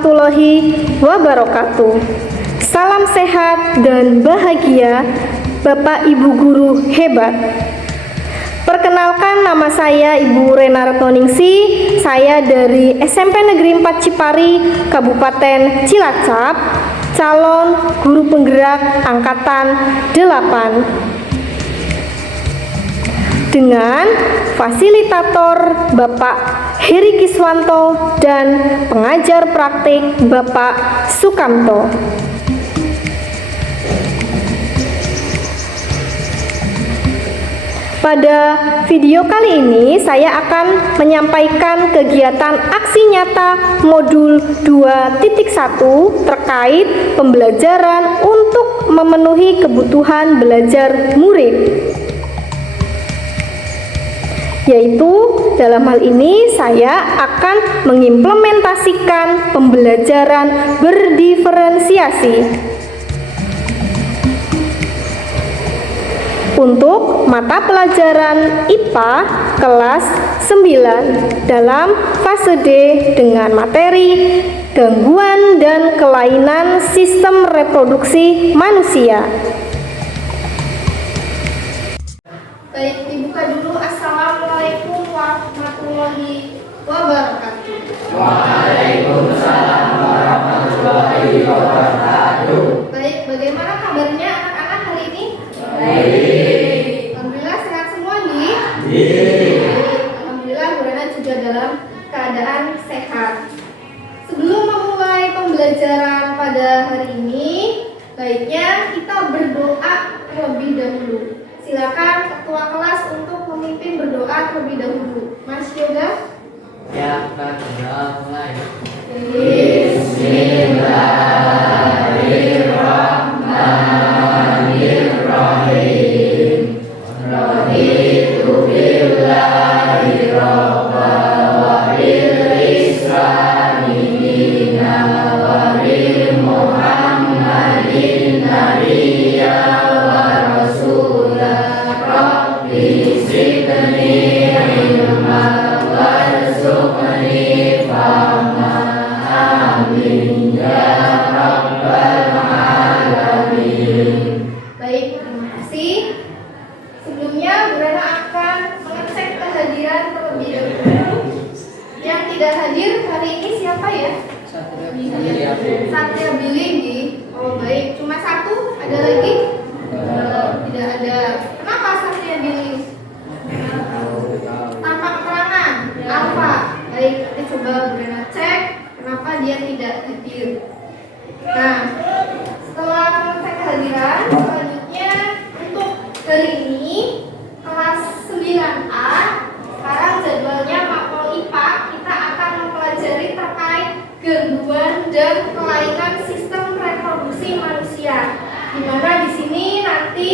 warahmatullahi wabarakatuh. Salam sehat dan bahagia, Bapak Ibu guru hebat. Perkenalkan, nama saya Ibu Rena Retnoningsi. Saya dari SMP Negeri 4 Cipari, Kabupaten Cilacap, calon guru penggerak angkatan 8. Dengan fasilitator Bapak Heri Kiswanto dan pengajar praktik Bapak Sukamto. Pada video kali ini saya akan menyampaikan kegiatan aksi nyata modul 2.1 terkait pembelajaran untuk memenuhi kebutuhan belajar murid. Yaitu dalam hal ini saya akan mengimplementasikan pembelajaran berdiferensiasi untuk mata pelajaran IPA kelas 9 dalam fase D dengan materi gangguan dan kelainan sistem reproduksi manusia. Baik, dibuka dulu. Assalamualaikum warahmatullahi wabarakatuh. Waalaikumsalam warahmatullahi wabarakatuh. Baik, bagaimana kabarnya anak-anak hari ini? Baik. Alhamdulillah sehat semua nih? Baik. Alhamdulillah Bu Rena juga dalam keadaan sehat. Sebelum memulai pembelajaran pada hari ini, baiknya kita berdoa terlebih dahulu. Silakan ketua kelas untuk memimpin berdoa terlebih dahulu. Mas Yoga. Ya, kita mulai. Bismillahirrahmanirrahim. Raditu billahi robban wa bil islami dinan wa bi Muhammadin nabiyyan wa rasulan. Rabbi zidni ilman warzuqni fahman. Amin ya rabbal alamin. Baik, terima kasih. Sebelumnya Bu Rena akan mengecek kehadiran terlebih dahulu. Yang tidak hadir hari ini siapa ya? Satria Billy. Oh baik, cuma satu. Ada lagi? Tidak ada. Kenapa Satria Billy? Tanpa keterangan. Apa? Baik, kita coba Bu Rena cek kenapa dia tidak hadir. Nah, setelah mengecek kehadiran, selanjutnya untuk hari ini kelas 9A, sekarang jadwalnya mapel IPA, kita akan mempelajari terkait gangguan dan kelainan sistem reproduksi manusia. Di mana di sini nanti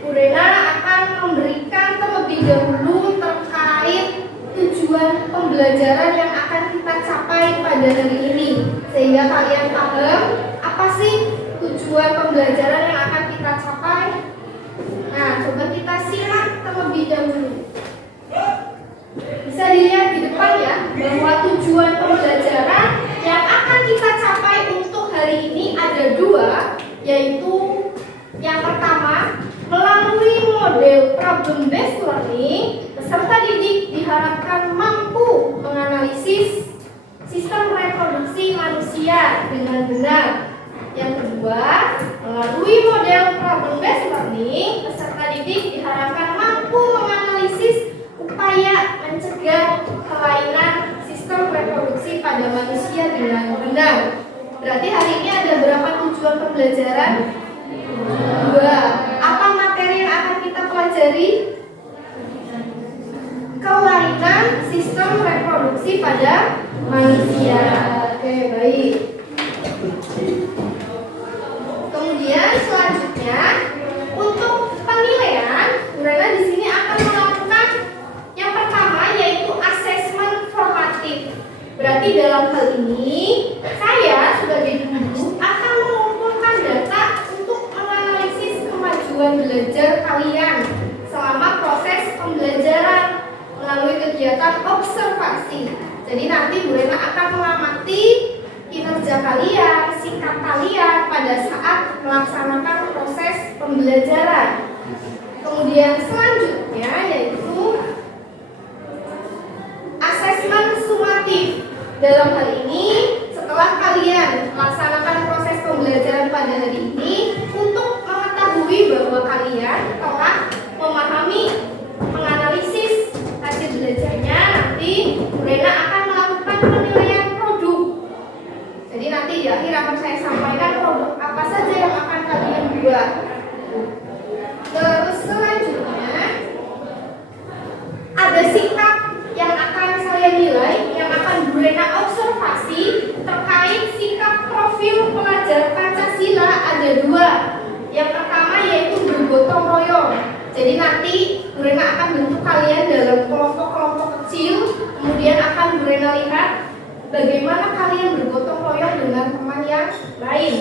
Bu Rena akan memberikan terlebih dahulu terkait tujuan pembelajaran yang akan kita capai pada hari ini, sehingga kalian paham apa sih tujuan pembelajaran yang akan kita capai. Nah, coba kita simak terlebih dahulu. Bisa dilihat di depan ya, bahwa tujuan pembelajaran yang akan kita capai untuk hari ini ada dua, yaitu yang pertama, melalui model problem based learning, peserta didik diharapkan mampu menganalisis sistem reproduksi manusia dengan benar. Yang kedua, melalui model problem based learning, peserta didik diharapkan mampu menganalisis upaya mencegah kelainan sistem reproduksi pada manusia dengan benar. Berarti hari ini ada berapa tujuan pembelajaran? Dua. Apa materi yang akan kita pelajari? Kelainan sistem reproduksi pada manusia. Oke, baik. Kemudian selanjutnya untuk penilaian, Bu Rena di sini akan melakukan yang pertama yaitu asesmen formatif. Berarti dalam hal ini saya sebagai guru akan mengumpulkan data untuk menganalisis kemajuan belajar kalian selama proses pembelajaran melalui kegiatan observasi. Jadi nanti Bu Rena akan mengamati kinerja kalian, sikap kalian pada saat melaksanakan proses pembelajaran. Kemudian selanjutnya yaitu asesmen sumatif. Dalam hal ini, setelah kalian melaksanakan proses pembelajaran pada hari ini, untuk mengetahui bahwa kalian telah memahami, menganalisis hasil belajarnya, nanti Bu Rena akan melakukan penilaian produk. Jadi nanti di akhir akan saya sampaikan produk apa saja yang akan kalian buat. Terus selanjutnya ada sikap yang akan saya nilai, yang akan Bu Rena observasi terkait sikap profil pelajar Pancasila. Ada dua. Yang pertama yaitu bergotong royong. Jadi nanti Bu Rena akan bentuk kalian dalam kelompok-kelompok kecil, kemudian akan Bu Rena lihat bagaimana kalian bergotong royong dengan teman yang lain.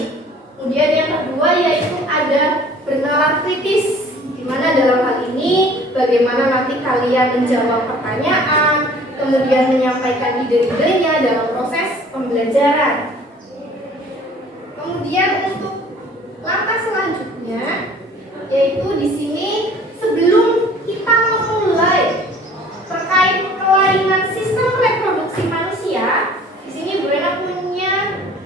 Kemudian yang kedua yaitu ada bernalar kritis, di mana dalam hal ini bagaimana nanti kalian menjawab pertanyaan, kemudian menyampaikan ide-idenya dalam proses pembelajaran. Kemudian untuk langkah selanjutnya yaitu di sini sebelum kita memulai terkait kelainan sistem reproduksi manusia, di sini Bu Rena punya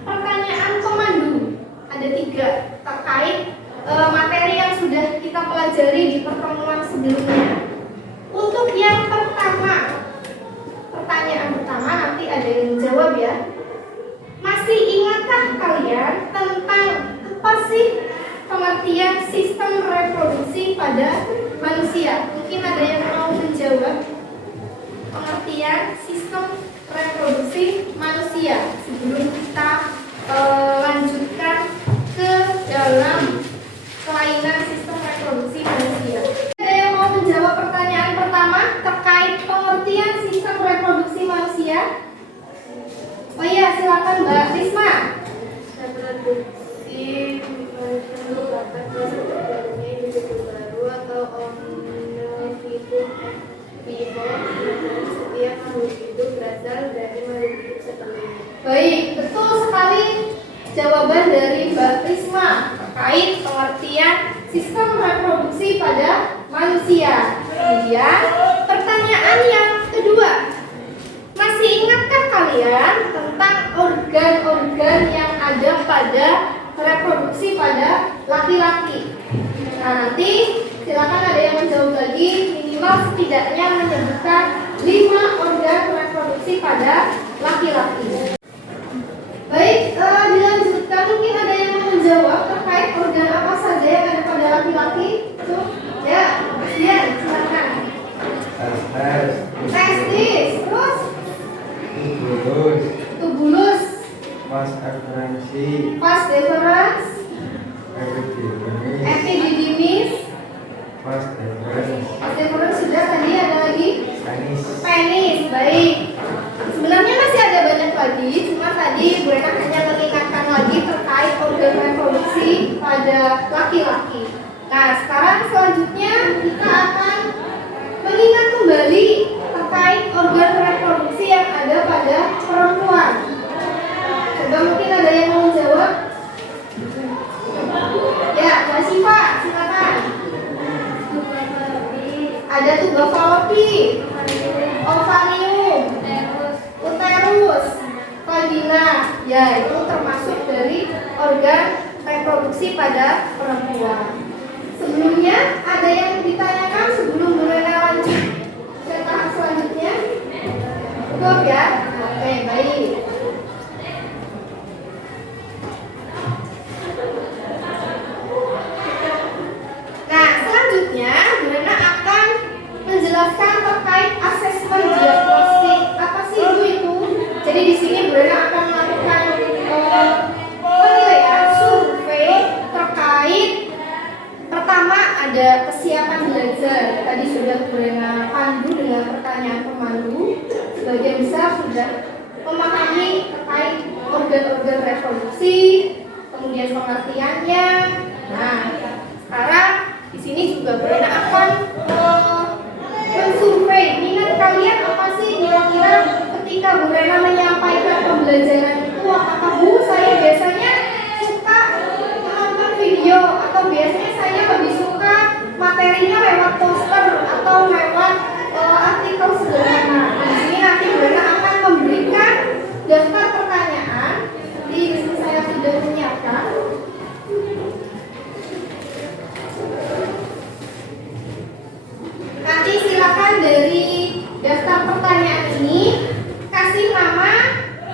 pertanyaan pemandu. Ada 3 terkait materi yang sudah kita pelajari di pertemuan sebelumnya. Untuk yang pertama, pertanyaan pertama nanti ada yang menjawab ya. Masih ingatkah kalian tentang apa sih pengertian sistem reproduksi pada manusia? Mungkin ada yang mau menjawab pengertian sistem reproduksi manusia sebelum kita lanjutkan ke dalam kelainan sistem reproduksi manusia. Ada yang mau menjawab pertanyaan pertama terkait pengertian sistem reproduksi manusia? Oh iya, silakan Mbak Risma. Reproduksi merupakan proses terjadinya individu baru atau individu vivo, setiap makhluk hidup berasal dari makhluk hidup sebelumnya. Baik, betul sekali jawaban dari Mbak Risma terkait pengertian sistem reproduksi pada manusia. Kemudian pertanyaan yang kedua, masih ingatkah kalian tentang organ-organ yang ada pada reproduksi pada laki-laki? Nah, nanti silakan ada yang menjawab lagi, minimal setidaknya menyebutkan 5 organ reproduksi pada laki-laki. Baik, dilanjutkan, mungkin ada yang mau menjawab terkait organ apa saja yang ada pada laki-laki? Tuh, ya, Dian, silakan. Testis, terus tubulus, vas afferensi, vas deferens, epididymis, vas deferens, vas deferens sudah, tadi ada lagi penis. penis. Baik, sebenarnya masih ada banyak lagi, cuma tadi Bu Rena hanya mengingatkan lagi terkait organ reproduksi pada laki-laki. Nah, sekarang selanjutnya kita akan mengingat kembali terkait organ reproduksi yang ada pada perempuan. Coba mungkin ada yang mau menjawab? Ya, Mbak Siva, silakan. Ada tuba fallopi, ovarium, uterus, vagina. Ya, itu termasuk dari organ reproduksi pada perempuan. Sebelumnya ada yang ditanyakan sebelum Bu Rena lanjut ke tahap selanjutnya? Cukup ya? Oke, baik. Nah, selanjutnya Bu Rena akan menjelaskan terkait asesmen diagnostik. Apa sih Bu itu? Jadi di sini Bu Rena akan melakukan penilaian survei terkait pertama ada kesiapan belajar. Tadi sudah Bu Rena pandu dengan pertanyaan pemandu. Sebagian besar sudah memahami terkait organ-organ reproduksi, kemudian pengertiannya. Nah, sekarang di sini juga Bu Rena akan mensurvei minat kalian apa sih kira-kira ketika Bu Rena menyampaikan pembelajaran itu, apakah Bu video, atau biasanya saya lebih suka materinya lewat poster atau lewat artikel sederhana. Nah, di sini nanti Brenda akan memberikan daftar pertanyaan. Di sini saya sudah menyiapkan. Nanti silakan dari daftar pertanyaan ini kasih nama,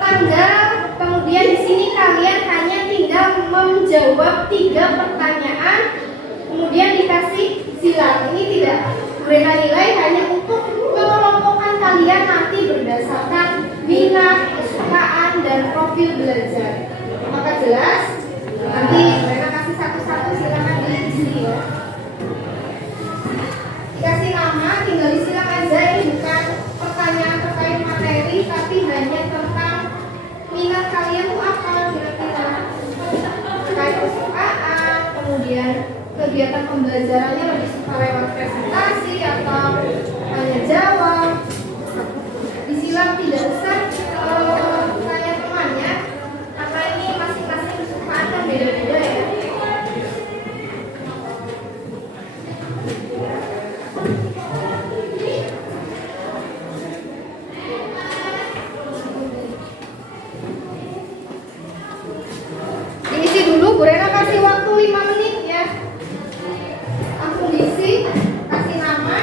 tanggal, kemudian di sini kalian hanya tinggal menjawab 3 pertanyaan, kemudian dikasih silang. Ini tidak Brenda nilai, hanya untuk mengelompokkan kalian nanti berdasarkan minat, kesukaan, dan profil belajar. Apakah jelas? Nanti Brenda kasih satu-satu, silakan diisi ya. Dikasih nama, tinggal disilang aja. Ini bukan pertanyaan terkait materi, tapi hanya tentang minat kalian tuh apa kira-kira, terkait kesukaan, kemudian kegiatan pembelajarannya lebih suka lewat presentasi atau hanya jawab. Disilang, tidak usah tanya temannya, karena ini masing-masing kesukaan kan beda-beda ya. Diisi dulu, Bu Rena kasih waktu 5 menit ya. Langsung diisi, kasih nama.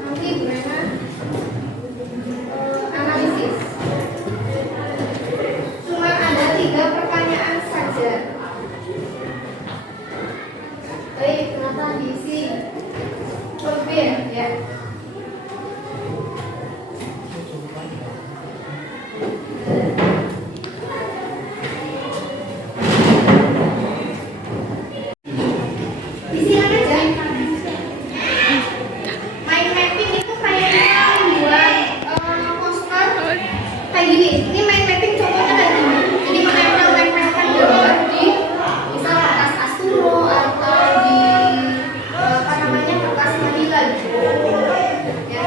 Nanti Bu Rena analisis. Cuma ada 3 pertanyaan saja. Baik, kenapa diisi? Lebih ya. Disilang aja. Mind mapping itu kayaknya membuat poster kayak gini. Ini mind mapping contohnya kayak gini. Jadi menempel-nempelkan gambar di misal kertas asturo atau di apa namanya kertas manila gitu. Ya.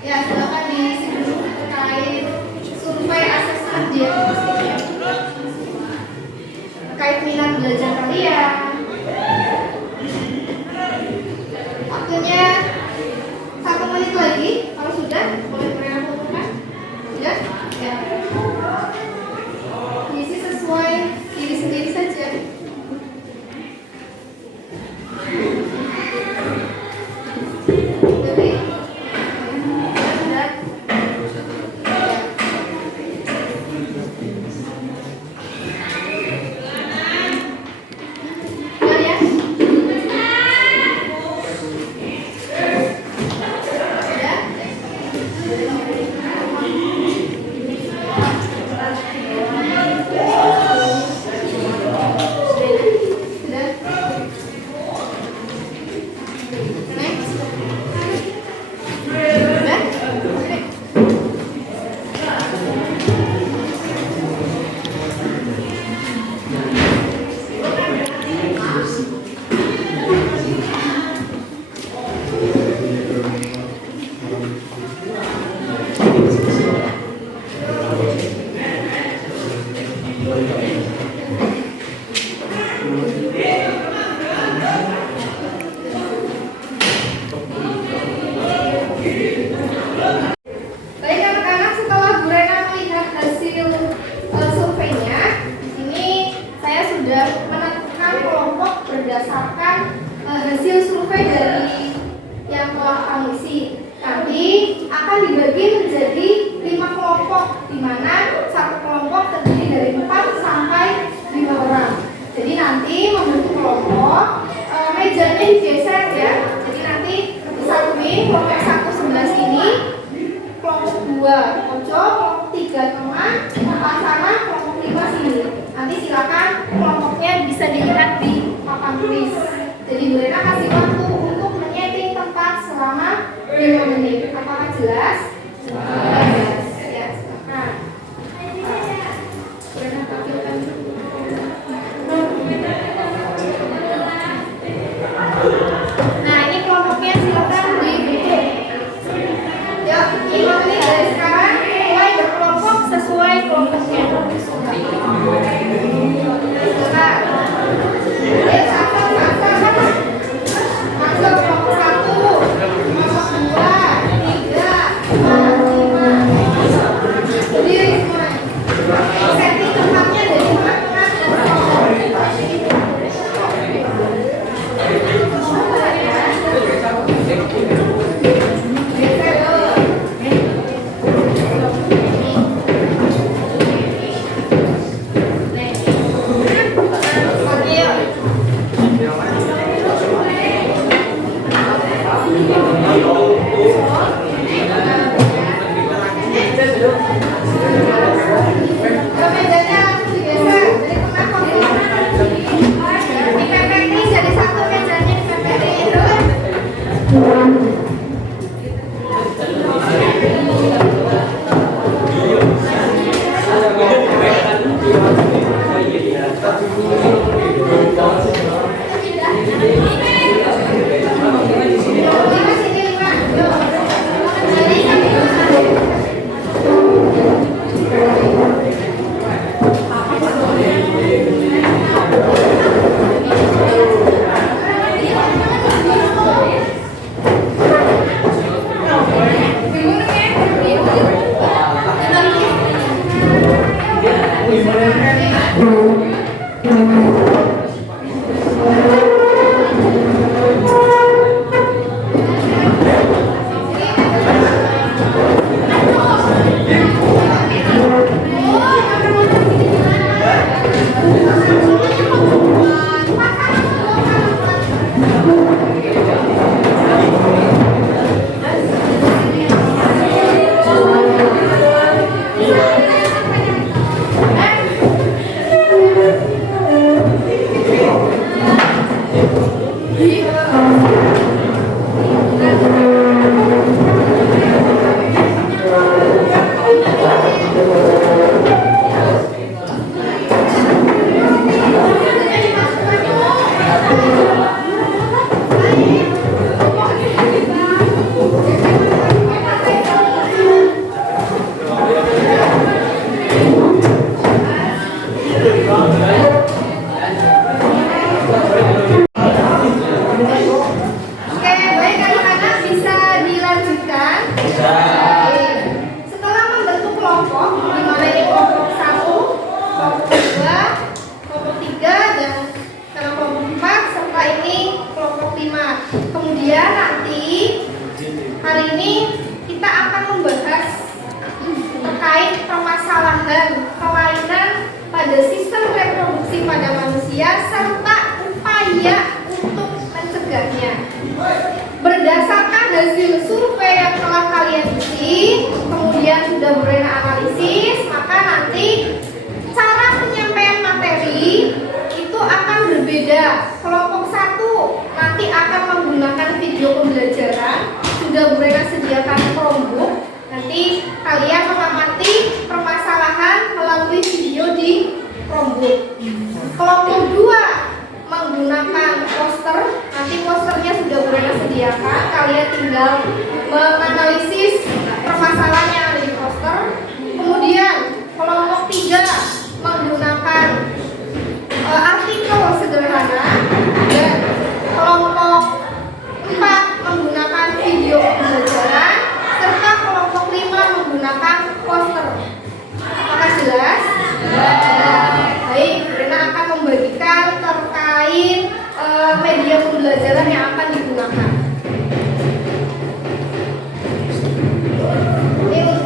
Ya, silakan diisi dulu terkait survei asesmen diagnostik terkait minat belajar kalian. Waktunya 1 menit lagi. Kalau sudah, boleh Brenda fotokan. Sudah? Ya. Isi sesuai diri sendiri saja. Jadi, sudah. Sudah ya? Baik anak-anak, setelah Bu Rena melihat hasil surveinya, di sini saya sudah menentukan kelompok berdasarkan hasil survei dari yang telah kami isi. Nanti akan dibagi menjadi 5 kelompok, di mana satu kelompok terdiri dari 4 sampai 5 orang. Jadi nanti membentuk kelompok, mejanya digeser ya. Jadi nanti satu ini kelompok 1 sebelah sini, kelompok 2 pojok, kelompok 3 tengah, tempat sana, kelompok 5 sini. Nanti silakan kelompoknya bisa dilihat di papan tulis. Jadi Bu Rena kasih waktu untuk menyeting tempat selama 5 menit. Apakah jelas? Jelas. Ya, silakan. Bu Rena tampilkan. Nah, ini kelompoknya silakan dibentuk. Ya, 5 menit dari sekarang mulai berkelompok sesuai kelompoknya. Nah, masuk kelompok 1, kelompok 2, 3, 4, 5. Berdiri semua. Setting tempatnya dari tengah-tengah. Ini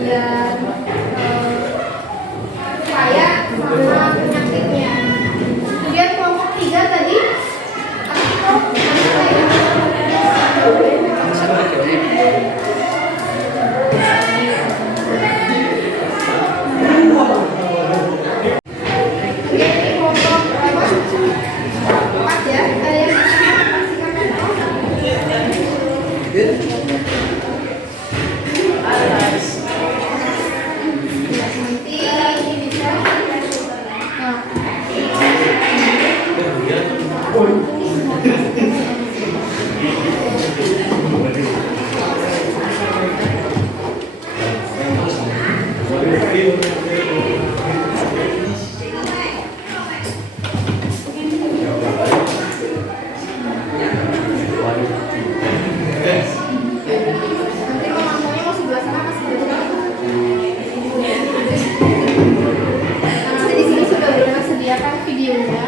kemudian kaya sama penyakitnya. Kemudian kelompok 3 tadi videonya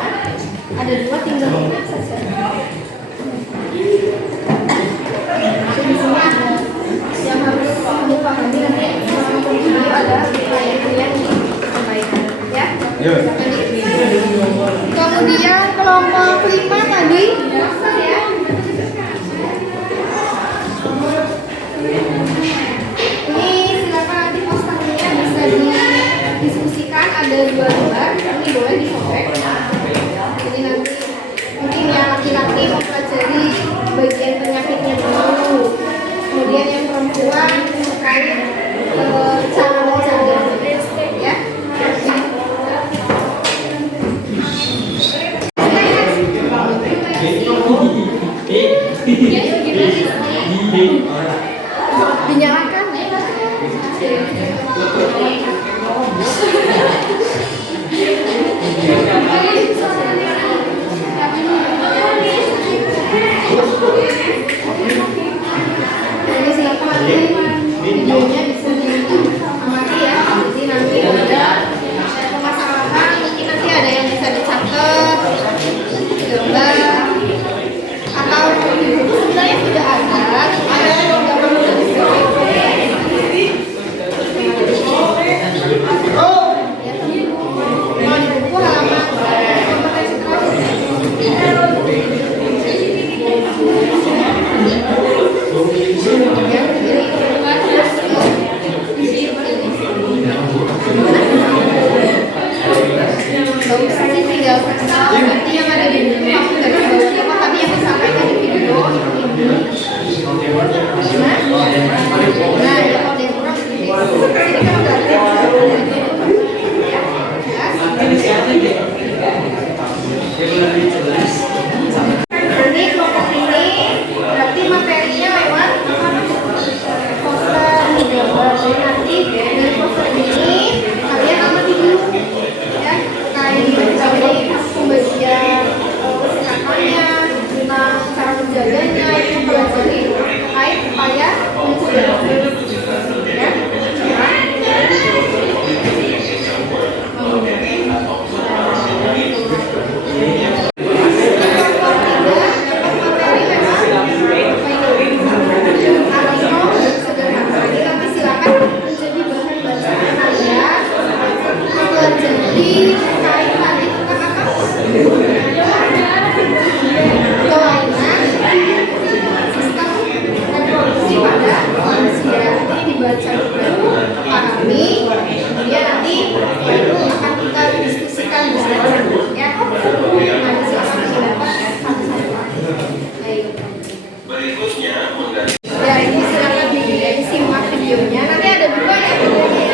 ada 2, tinggal lihat saja. Di sini ada yang harus kamu pahami nanti selama video ada video yang disampaikan ya. Kemudian kelompok 5 tadi master ya. Ini silakan nanti posternya bisa didiskusikan, ada 2 lembar, ini boleh disobek. Jadi nanti mungkin yang laki-laki mempelajari bagian penyakitnya dulu, kemudian yang perempuan terkait cara menjaga ya. Dinyalakan jadi silakan nanti videonya bisa diamati ya. Jadi nanti ada permasalahan, mungkin nanti ada yang bisa dicatat gambar atau sebenarnya sudah ada gambar sudah buku halaman kompetensi tinggal nanti yang ada di buku aku dari bawah tadi yang disampaikan di video ini. Nah, ya kalau ada yang kurang ini kan udah nanti kelompok ini berarti materinya lewat poster gambar. Jadi nanti dari poster ini kalian amati dulu ya, terkait pembagian kesehatannya, tentang cara menjaganya, itu pelajari terkait upaya mencegah ya. Ya, ini silakan disimak videonya. Nanti ada 2 ya videonya.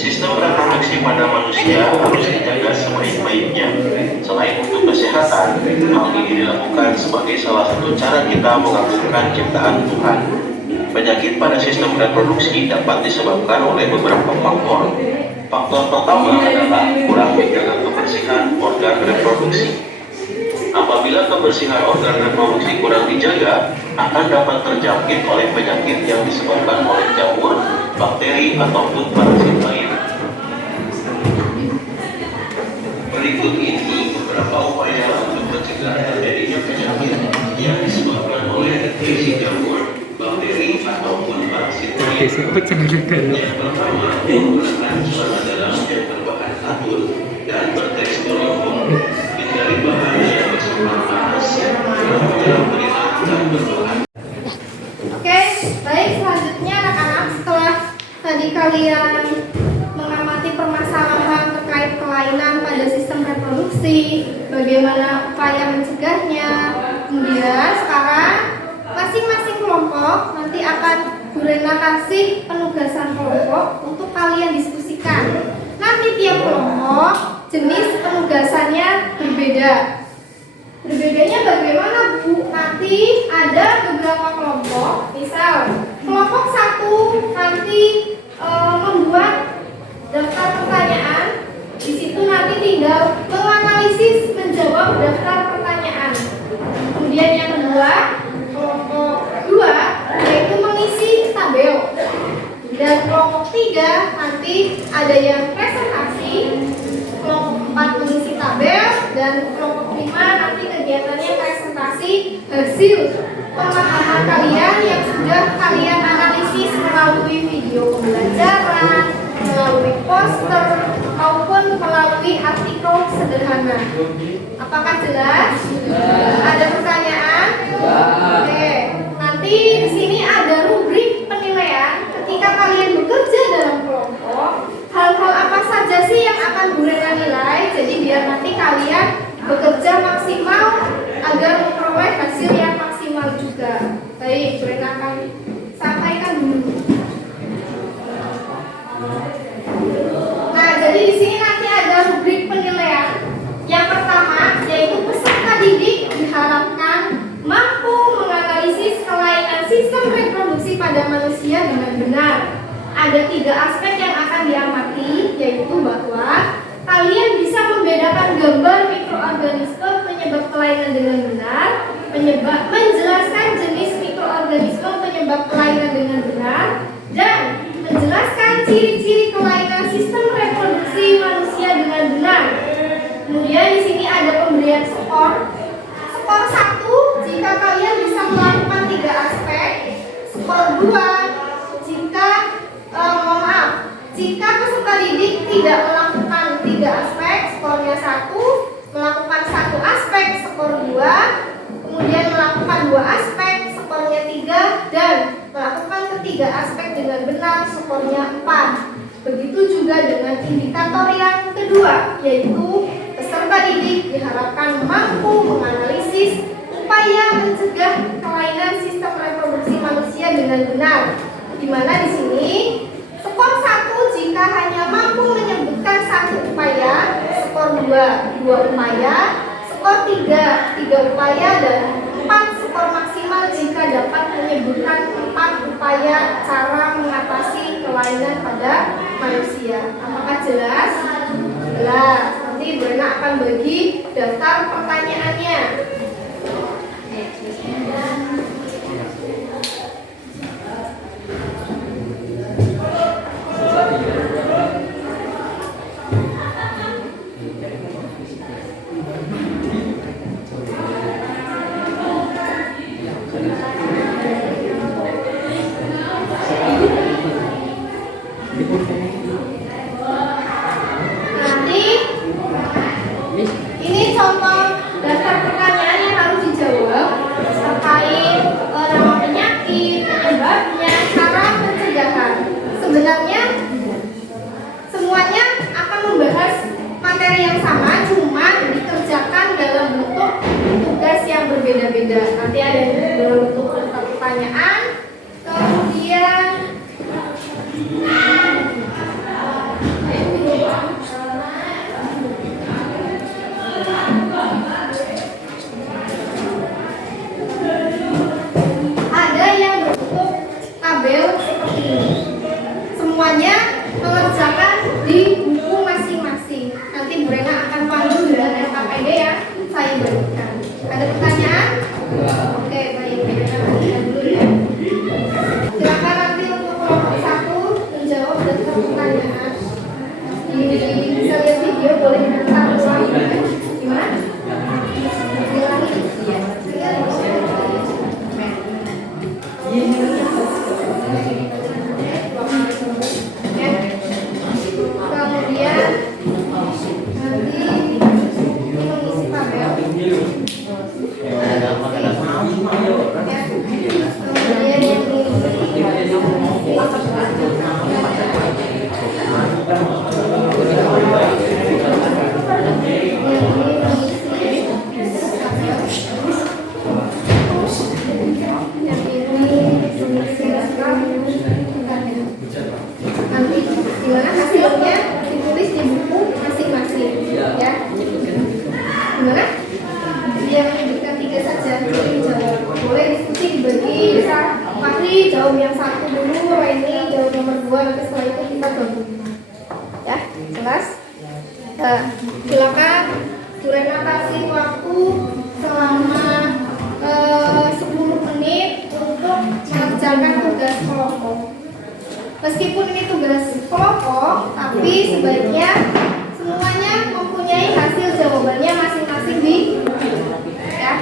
Sistem reproduksi pada manusia harus dijaga sebaik-baiknya. Selain untuk kesehatan, hal ini dilakukan sebagai salah satu cara kita mengagungkan ciptaan Tuhan. Penyakit pada sistem reproduksi dapat disebabkan oleh beberapa faktor. Faktor pertama adalah kurang menjaga kebersihan organ reproduksi. Apabila kebersihan organ reproduksi kurang dijaga, akan dapat terjangkit oleh penyakit yang disebabkan oleh jamur, bakteri, ataupun parasit lain. Berikut ini beberapa upaya untuk mencegah terjadinya penyakit yang disebabkan oleh infeksi jamur, bakteri, ataupun parasit lain. Yang pertama, menggunakan celana dalam yang berbahan katun dan bertekstur lembut. Hindari bahan yang bersifat panas, yang beringat dan berbahan. Oke, baik, selanjutnya anak-anak, setelah tadi kalian mengamati permasalahan terkait kelainan pada sistem reproduksi, bagaimana upaya mencegahnya, kemudian sekarang masing-masing kelompok nanti akan Bu Rena kasih penugasan kelompok untuk kalian diskusikan. Nanti tiap kelompok jenis penugasannya berbeda. Berbedanya bagaimana, Bu? Nanti ada beberapa kelompok, misal kelompok 1 nanti membuat daftar pertanyaan. Di situ nanti tinggal menganalisis, menjawab daftar pertanyaan. Kemudian yang kedua, kelompok 2 yaitu mengisi tabel. Dan kelompok 3 nanti ada yang presentasi, kelompok 4 mengisi tabel, dan kelompok 5 nanti kegiatannya presentasi hasil pemahaman kalian yang sudah kalian analisis melalui video pembelajaran, melalui poster, maupun melalui artikel sederhana. Apakah jelas? Ada pertanyaan? Oke. Nanti di sini ada rubrik penilaian ketika kalian bekerja dalam kelompok. Hal-hal apa saja sih yang akan Bu Rena nilai? Jadi biar nanti kalian bekerja maksimal agar memperoleh hasil yang maksimal juga. Baik, Bu Rena akan sampaikan dulu. Nah, jadi di sini nanti ada rubrik penilaian. Yang pertama yaitu peserta didik diharapkan mampu menganalisis kelainan sistem reproduksi pada manusia dengan benar. Ada 3 aspek yang akan diamati, yaitu bahwa kalian bisa membedakan gambar mikroorganisme penyebab kelainan dengan benar, menjelaskan jenis mikroorganisme penyebab kelainan dengan benar, dan menjelaskan ciri-ciri kelainan sistem reproduksi manusia dengan benar. Kemudian di sini ada pemberian skor. Skor 1 jika kalian bisa melakukan 3 aspek. Skor 2 jika peserta didik tidak melakukan 3 aspek, skornya 1, melakukan 1 aspek, skor 2, kemudian melakukan 2 aspek, skornya 3, dan melakukan ketiga aspek dengan benar, skornya 4. Begitu juga dengan indikator yang kedua, yaitu peserta didik diharapkan mampu menganalisis upaya mencegah kelainan sistem reproduksi manusia dengan benar. Di mana di sini skor 1 jika hanya mampu menyebutkan 1 upaya, skor 2 upaya, skor 3 upaya, dan 4 skor maksimal jika dapat menyebutkan 4 upaya cara mengatasi kelainan pada manusia. Apakah jelas? Jelas. Nanti Bu Rena akan bagi daftar pertanyaannya. yang sama, cuma dikerjakan dalam bentuk tugas yang berbeda-beda. Nanti ada yang dalam bentuk pertanyaan, kemudian ada yang bentuk tabel seperti ini. Semuanya mengerjakan di buku masing-masing. Nanti Bu Rena akan panggil dengan LKPD yang saya berikan. Ada pertanyaan? Oke, baik. Kita lanjutkan dulu ya. Silakan nanti untuk kelompok 1 menjawab daftar pertanyaan. Bisa lihat video, boleh kita ulang. Gimana? Diulangi. Kemudian nanti ini mengisi tabel. Kemudian yang nanti gimana hasilnya ditulis di buku masing-masing ya. Gimana? Yang diberikan 3 saja dijawab. Boleh diskusi dibagi, bisa Fahri jawab yang 1 dulu, Reni jawab nomor 2, nanti setelah itu kita gabung ya. Jelas? Silakan Bu Rena kasih waktu selama 10 menit untuk mengerjakan tugas kelompok. Meskipun ini tugas kelompok, tapi sebaiknya semuanya mempunyai hasil jawabannya masing-masing di ya.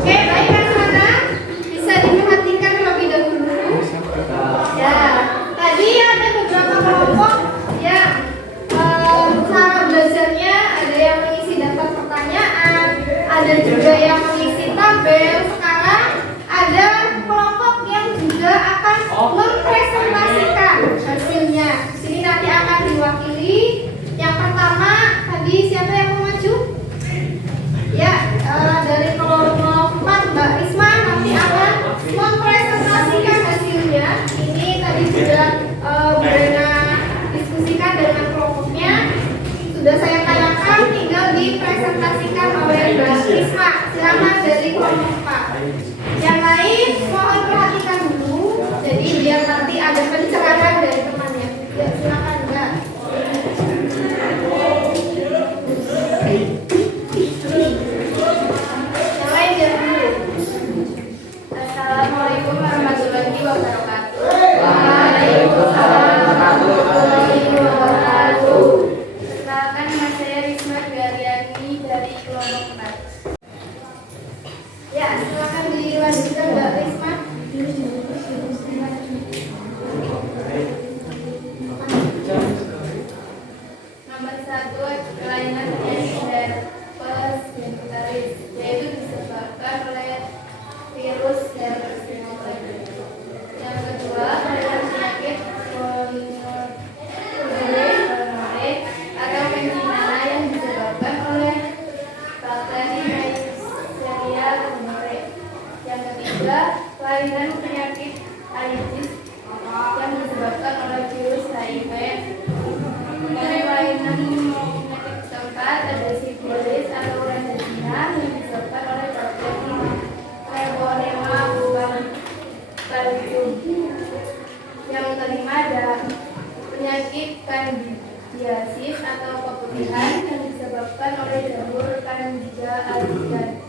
Oke, baik anak-anak, bisa diperhatikan terlebih dahulu. Ya, tadi ada beberapa sudah saya tanyakan, tinggal dipresentasikan oleh Mbak Risma. Silakan dari kelompok 4. Yang lain mohon perhatikan dulu, jadi biar nanti ada pencerahan dari temannya. Ya, silakan Mbak. Yang lain diam dulu. Assalamualaikum warahmatullahi wabarakatuh. Waalaikumsalam warahmatullahi wabarakatuh. Perkenalkan, nama saya Risma Garyani dari kelompok 4. Ya, silakan dilanjutkan Mbak Risma. Nomor 1, kelainan penyakit herpes genitalis, yaitu disebabkan oleh virus herpes genitalis. Yang kedua, kelainan penyakit gonorrhea atau penyakit yang disebabkan oleh bakteri Neisseria gonorrhea. Yang ketiga, kelainan penyakit AIDS yang disebabkan oleh virus HIV. Kelainan penyakit keempat ada sifilis atau rajadina yang disebabkan oleh bakteri Treponema buboniculum. Yang kelima ada penyakit kandidiasis atau keputihan yang disebabkan oleh jamur Candida albicans.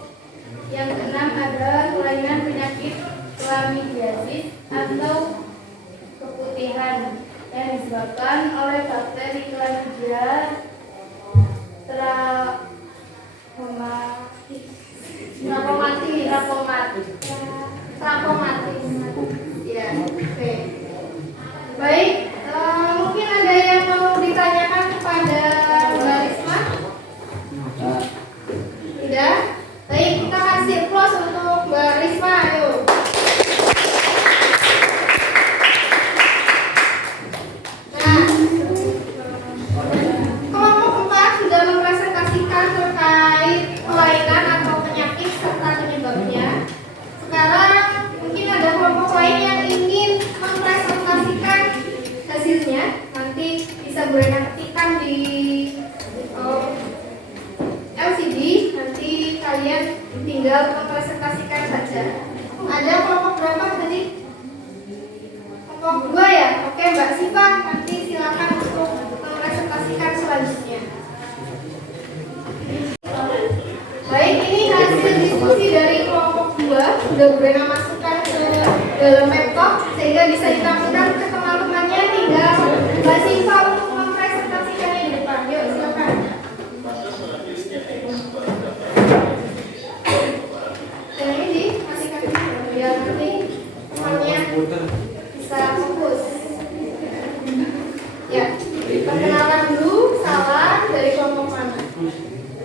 Yang keenam ada kelainan penyakit chlamydiasis atau keputihan yang disebabkan oleh bakteri Chlamydia trachomatis. Ya, oke. Baik, mungkin ada yang mau ditanyakan kepada Mbak Risma? Tidak? Baik, kita kasih applause untuk Mbak Risma, ayo. Nah, kelompok 4 sudah mempresentasikan terkait kelainan atau penyakit serta penyebabnya. Sekarang mungkin ada kelompok lain yang ingin mempresentasikan hasilnya. Nanti bisa boleh ketikkan di LCD. Nanti kalian tinggal mempresentasikan saja. Ada kelompok berapa tadi? Kelompok 2 ya? Oke Mbak Siva, nanti silakan untuk mempresentasikan selanjutnya. Baik, ini hasil diskusi dari kelompok 2. Sudah boleh masukkan ke dalam laptop sehingga bisa ditampilkan ke teman-temannya. Tinggal Mbak Siva untuk mempresentasikannya di depan. Yuk, silakan. Dan ini dimasukkan biar nanti temannya bisa fokus. Ya, perkenalan dulu, salam dari kelompok mana?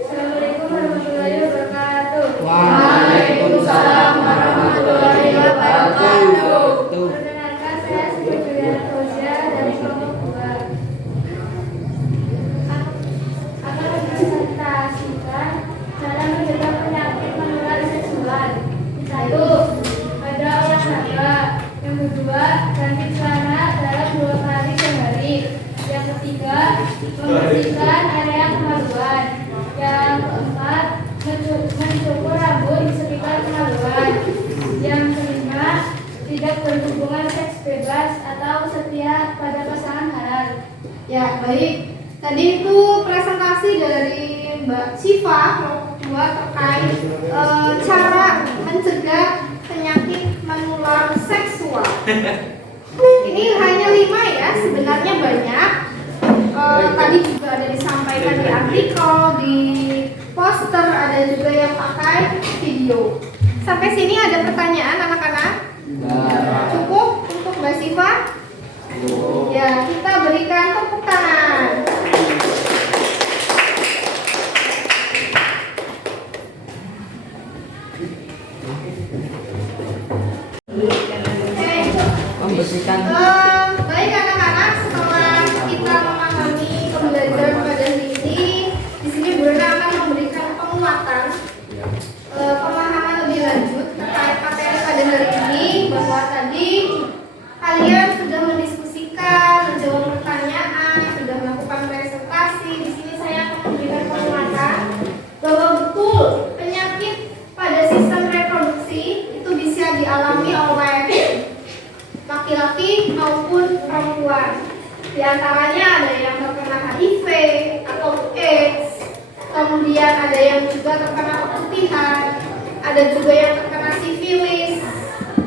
Assalamualaikum warahmatullahi wabarakatuh. Waalaikumsalam warahmatullahi wabarakatuh. Perkenalkan, saya Siti Fauzia dari kelompok 2. Akan mempresentasikan cara mencegah penyakit menular seksual. 1. Pada olahraga. Yang kedua, ganti celana dalam 2 kali sehari. Yang ketiga, membersihkan area kemaluan. Yang keempat, mencukur rambut di sekitar kemaluan. Yang kelima, tidak berhubungan seks bebas atau setia pada pasangan halal. Ya, baik. Tadi itu presentasi dari Mbak Siva kelompok 2 terkait cara mencegah penyakit menular seksual. Ini hanya 5 ya, sebenarnya banyak. Tadi juga ada disampaikan di artikel, di poster, ada juga yang pakai video. Sampai sini ada pertanyaan anak-anak? Cukup untuk Mbak Siva? Ya, kita berikan tepuk tangan. Membersihkan. Baik anak-anak, setelah kita memahami pembelajaran pada di sini Bruna akan memberikan penguatan, pemahaman lebih lanjut terkait materi pada hari ini, bahwa tadi kalian sudah mendiskusikan, menjawab pertanyaan, sudah melakukan presentasi. Di sini saya maupun perempuan. Di antaranya ada yang terkena HIV atau AIDS, kemudian ada yang juga terkena keputihan, ada juga yang terkena sifilis,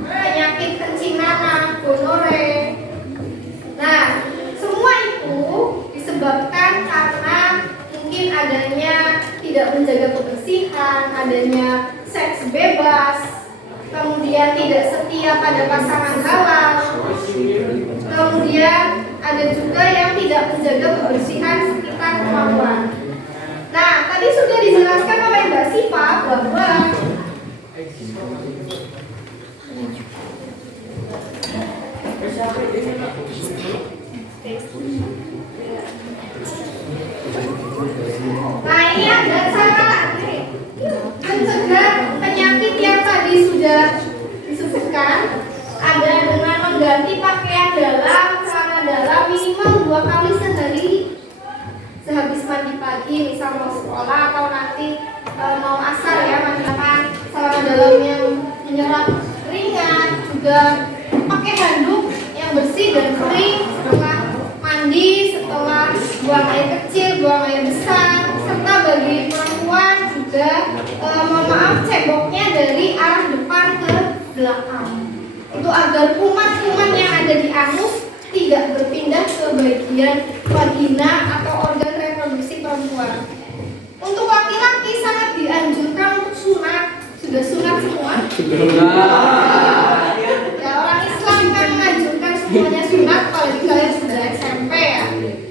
penyakit kencing nanah, gonore. Nah, semua itu disebabkan karena mungkin adanya tidak menjaga kebersihan, adanya seks bebas, kemudian tidak setia pada pasangan halal, kemudian ada juga yang tidak menjaga kebersihan sekitar kemampuan. Nah, tadi sudah dijelaskan oleh Mbak Siva bahwa nah, ini ada cara mencegah penyakit yang tadi sudah disebutkan. Ada dengan mengganti pakaian dalam, celana dalam minimal 2 kali sehari. Sehabis mandi pagi, misal mau sekolah atau nanti mau asar ya, menggunakan celana dalam yang menyerap keringat. Juga pakai handuk yang bersih dan kering setelah mandi, setelah buang air kecil, buang air besar. Serta bagi perempuan juga mohon maaf, ceboknya dari arah depan ke belakang. Itu agar kuman-kuman yang ada di anus tidak berpindah ke bagian vagina atau organ reproduksi perempuan. Untuk laki-laki sangat dianjurkan untuk sunat. Sudah sunat semua? Ya, orang Islam kan menganjurkan semuanya sunat, apalagi kalian sudah SMP ya.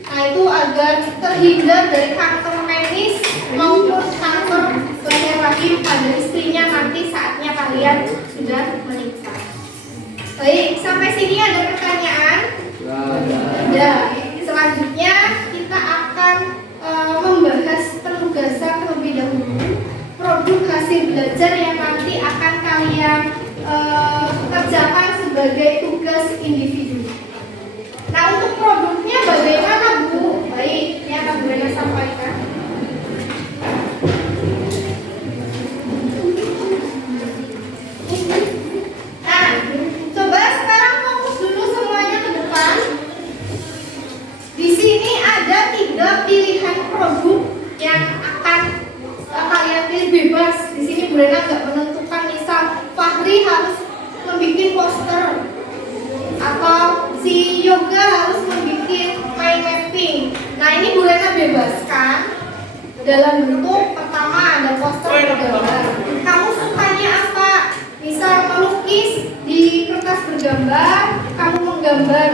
Nah, itu agar terhindar dari kanker penis maupun kanker leher rahim pada istrinya nanti saatnya kalian sudah menikah. Baik, sampai sini ada pertanyaan? Ada. Selanjutnya kita akan membahas penugasan terlebih dahulu, produk hasil belajar yang nanti akan kalian kerjakan sebagai tugas individu. Nah, untuk produknya bagaimana, Bu? Baik, ini akan Bu Rena sampaikan. Nah, coba sekarang fokus dulu semuanya ke depan. Di sini ada 3 pilihan produk yang akan kalian pilih bebas. Di sini Bu Rena nggak menentukan, misal Fahri harus membuat poster atau si Yoga harus membuat mind mapping. Nah, ini Bu Rena bebaskan dalam bentuk pertama ada poster bergambar. Kamu sukanya apa? Misal melukis di kertas bergambar, kamu menggambar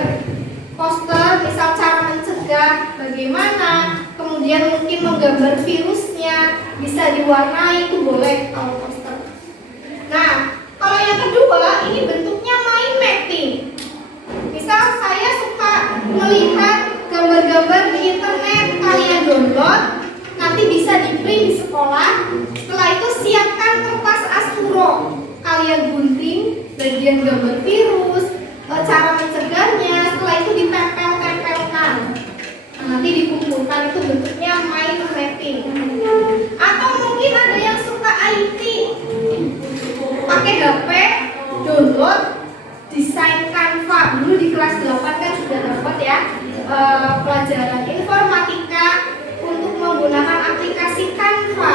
poster, misal cara mencegah bagaimana, kemudian mungkin menggambar virusnya, bisa diwarnai, itu boleh kalau poster. Nah, kalau yang kedua ini bentuknya mind mapping. Misal saya suka melihat gambar-gambar di internet, kalian download, nanti bisa di-print di sekolah. Setelah itu siapkan kertas asturo, kalian gunting bagian gambar virus, cara mencegahnya. Setelah itu ditempel-tempelkan. Nah, nanti dikumpulkan, itu bentuknya mind mapping. Atau mungkin ada yang suka IT, pakai HP, download desain Canva. Dulu di kelas 8 kan sudah dapat ya pelajaran informatika untuk menggunakan aplikasi Canva.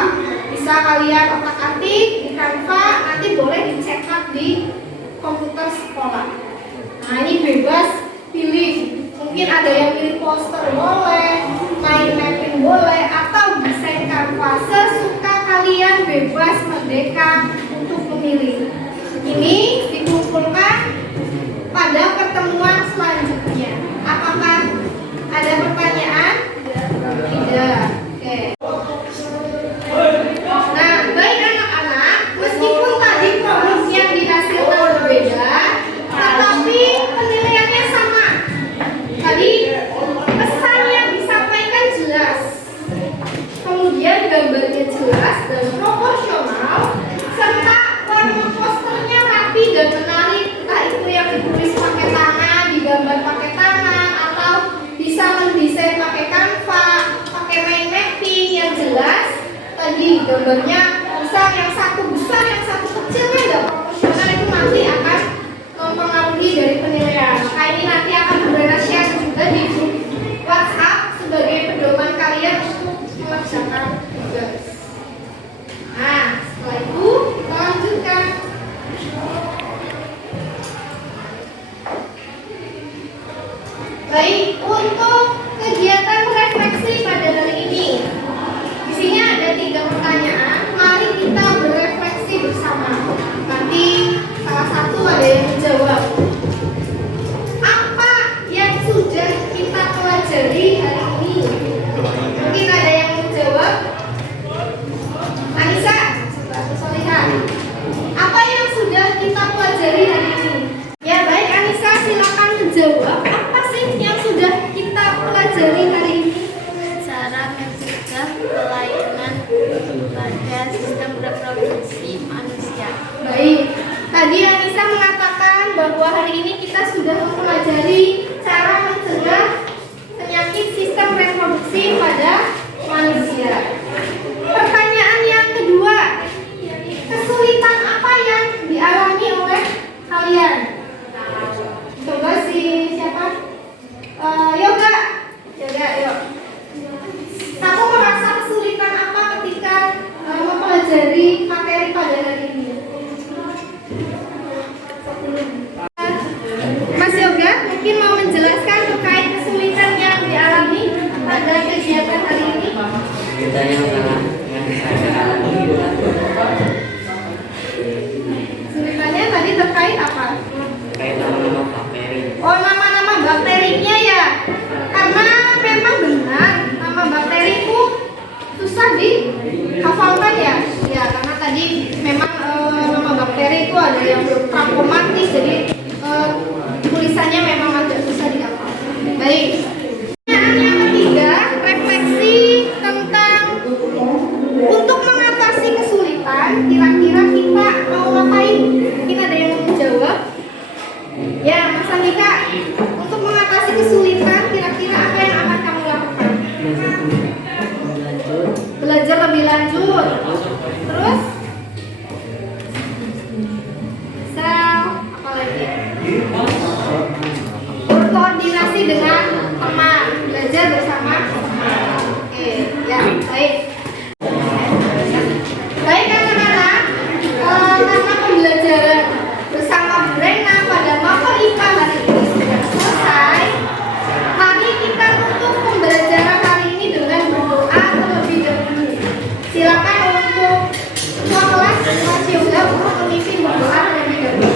Bisa kalian otak-atik di Canva, nanti boleh dicetak di komputer sekolah. Nah, ini bebas pilih. Mungkin ada yang pilih poster boleh, mind mapping boleh, atau desain Canva. Sesuka kalian, bebas merdeka untuk memilih. Ini dikumpulkan pada pertemuan selanjutnya. Apakah ada pertanyaan? Tidak. Oke. Nah, baik anak-anak, meskipun tadi produk yang dihasilkan berbeda, tetapi penilaiannya sama. Tadi pesan yang disampaikan jelas. Baik, untuk kegiatan refleksi pada hari ini, di sini ada 3 pertanyaan. Mari kita berefleksi bersama. Nanti salah satu ada yang menjawab. Apa yang sudah kita pelajari hari ini? Mungkin ada yang menjawab. Anissa, Solihah. Apa yang sudah kita pelajari hari ini? Ya baik, Anissa silakan menjawab. Apa sih yang sudah kita pelajari hari ini? Cara mencegah pelayanan pada sistem reproduksi manusia. Baik, tadi Anissa mengatakan bahwa hari ini kita sudah mempelajari cara mencegah penyakit sistem reproduksi pada manusia. Pertanyaan yang kedua, kesulitan apa yang dialami oleh kalian? Coba siapa? Yoga, yuk. Kamu merasa kesulitan apa ketika mempelajari materi pada hari ini? Mas Yoga, mungkin mau menjelaskan terkait kesulitan yang dialami pada kegiatan hari ini? Kita yang saya alami Kesulitannya tadi terkait apa? terkait nama-nama bakteri. Oh, nama-nama bakterinya ya. Karena memang benar nama bakteri itu susah dihafalkan ya. Ya, karena tadi memang nama bakteri itu ada yang trakomatis, jadi tulisannya memang agak susah dihafal. Baik. Pertanyaan yang ketiga, refleksi tentang untuk mengatasi kesulitan, kira-kira kita mau ngapain? Mungkin ada yang mau menjawab? Ya, Mas Andika, untuk mengatasi kesulitan, kira-kira apa yang akan kamu lakukan? Belajar lebih lanjut. Terus? Apa lagi? Berkoordinasi dengan teman, belajar bersama teman. Oke, ya, baik. Baik anak-anak, karena pembelajaran bersama Bu Rena pada mata IPA hari ini sudah selesai. Mari kita tutup pembelajaran hari ini dengan berdoa terlebih dahulu. Silakan untuk ketua kelas Mas Yoga untuk memimpin berdoa terlebih dahulu.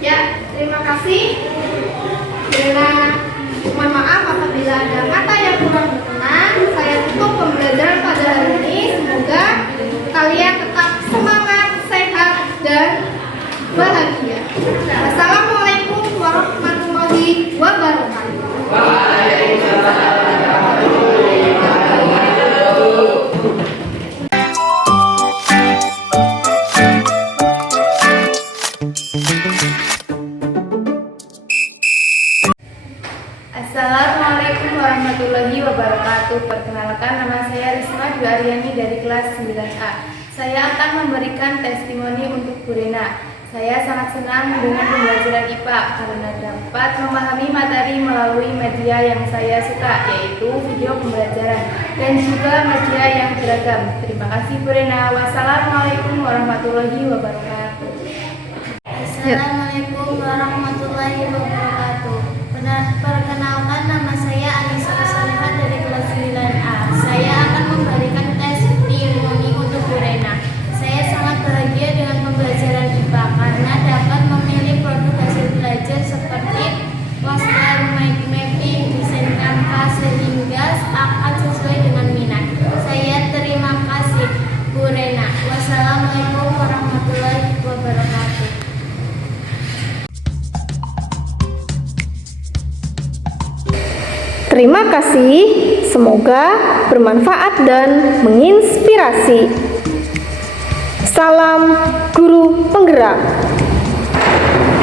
Ya, terima kasih. Mohon maaf apabila ada kata yang kurang berkenan. Saya tutup pembelajaran pada hari ini. Semoga kalian tetap semangat, sehat, dan bahagia. Assalamualaikum warahmatullahi wabarakatuh. Assalamualaikum warahmatullahi wabarakatuh. Perkenalkan, nama saya Risma Dwi Aryani dari kelas 9A. Saya akan memberikan testimoni untuk Bu Rena. Saya sangat senang dengan pembelajaran IPA karena dapat memahami materi melalui media yang saya suka, yaitu video pembelajaran dan juga media yang beragam. Terima kasih Bu Rena. Wassalamualaikum warahmatullahi wabarakatuh. Assalamualaikum warahmatullahi wabarakatuh. Perkenalkan, nama saya Anissa Solihah dari kelas 9A. Saya akan memberikan testimoni untuk Bu Rena. Saya sangat bahagia dengan pembelajaran IPA karena dapat memilih produk hasil belajar seperti poster, mind mapping, desain kanvas sehingga akan sesuai dengan minat. Saya terima kasih Bu Rena. Wassalamualaikum warahmatullahi wabarakatuh. Terima kasih, semoga bermanfaat dan menginspirasi. Salam Guru Penggerak.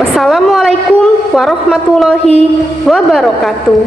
Wassalamualaikum warahmatullahi wabarakatuh.